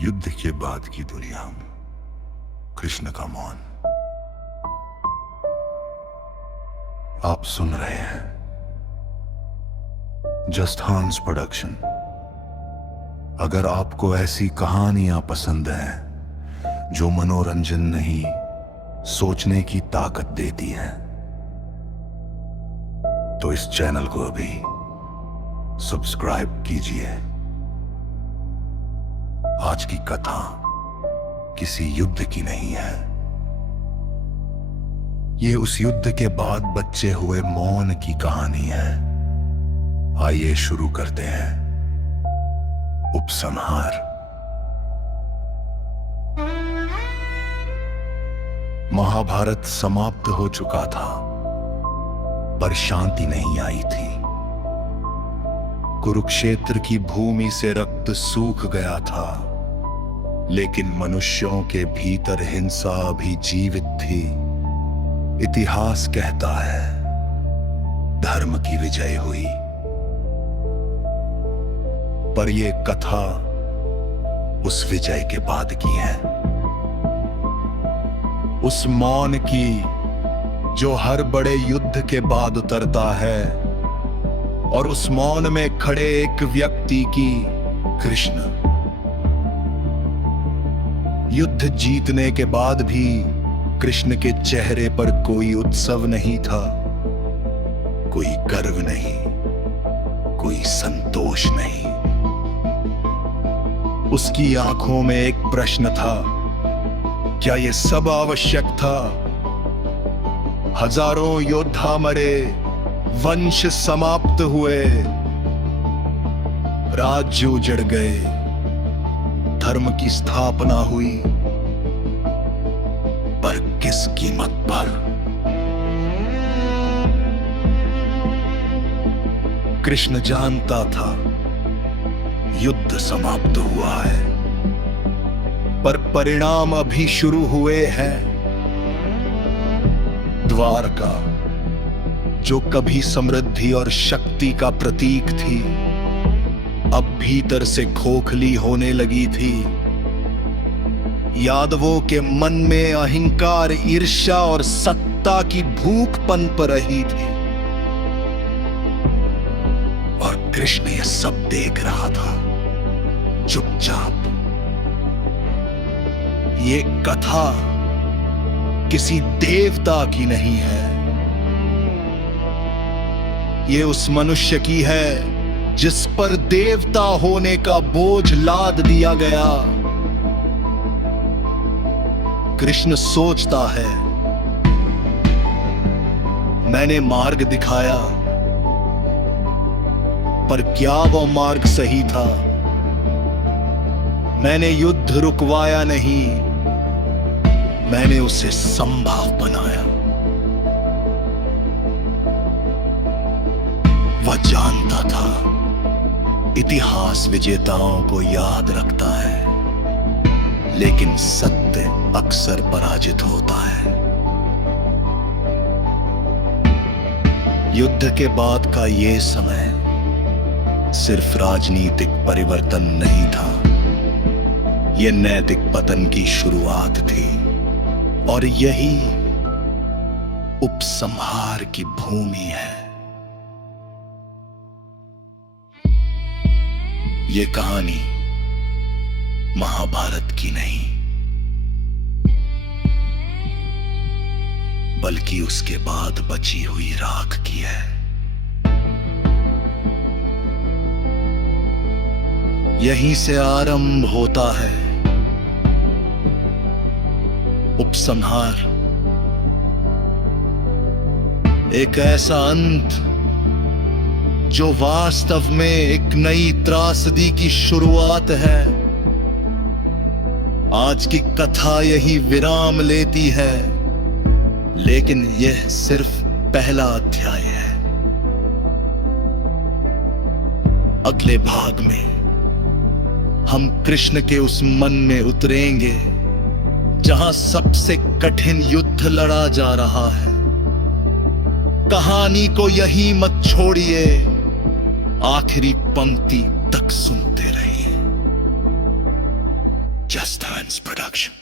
युद्ध के बाद की दुनिया में कृष्ण का मौन। आप सुन रहे हैं जस्ट हॉन्स प्रोडक्शन। अगर आपको ऐसी कहानियां पसंद हैं जो मनोरंजन नहीं सोचने की ताकत देती हैं, तो इस चैनल को अभी सब्सक्राइब कीजिए। आज की कथा किसी युद्ध की नहीं है। ये उस युद्ध के बाद बचे हुए मौन की कहानी है। आइए शुरू करते हैं। उपसंहार। महाभारत समाप्त हो चुका था, पर शांति नहीं आई थी। कुरुक्षेत्र की भूमि से रक्त सूख गया था, लेकिन मनुष्यों के भीतर हिंसा अभी जीवित थी। इतिहास कहता है धर्म की विजय हुई, पर यह कथा उस विजय के बाद की है, उस मौन की जो हर बड़े युद्ध के बाद उतरता है, और उस मौन में खड़े एक व्यक्ति की, कृष्ण। युद्ध जीतने के बाद भी कृष्ण के चेहरे पर कोई उत्सव नहीं था, कोई गर्व नहीं, कोई संतोष नहीं। उसकी आंखों में एक प्रश्न था, क्या यह सब आवश्यक था? हजारों योद्धा मरे, वंश समाप्त हुए, राज्य उजड़ गए, धर्म की स्थापना हुई, पर किस कीमत पर? कृष्ण जानता था युद्ध समाप्त हुआ है, पर परिणाम अभी शुरू हुए हैं। द्वारका, जो कभी समृद्धि और शक्ति का प्रतीक थी, अब भीतर से खोखली होने लगी थी। यादवों के मन में अहंकार, ईर्ष्या और सत्ता की भूख पनप रही थी, और कृष्ण यह सब देख रहा था चुपचाप। ये कथा किसी देवता की नहीं है, ये उस मनुष्य की है जिस पर देवता होने का बोझ लाद दिया गया। कृष्ण सोचता है, मैंने मार्ग दिखाया, पर क्या वो मार्ग सही था? मैंने युद्ध रुकवाया नहीं, मैंने उसे संभव बनाया। वह जानता था इतिहास विजेताओं को याद रखता है, लेकिन सत्य अक्सर पराजित होता है। युद्ध के बाद का यह समय सिर्फ राजनीतिक परिवर्तन नहीं था, यह नैतिक पतन की शुरुआत थी, और यही उपसंहार की भूमि है। ये कहानी महाभारत की नहीं, बल्कि उसके बाद बची हुई राख की है। यहीं से आरंभ होता है उपसंहार, एक ऐसा अंत जो वास्तव में एक नई त्रासदी की शुरुआत है। आज की कथा यही विराम लेती है, लेकिन यह सिर्फ पहला अध्याय है। अगले भाग में हम कृष्ण के उस मन में उतरेंगे जहां सबसे कठिन युद्ध लड़ा जा रहा है। कहानी को यहीं मत छोड़िए, आखिरी पंक्ति तक सुनते रहिए। Just Hands Production.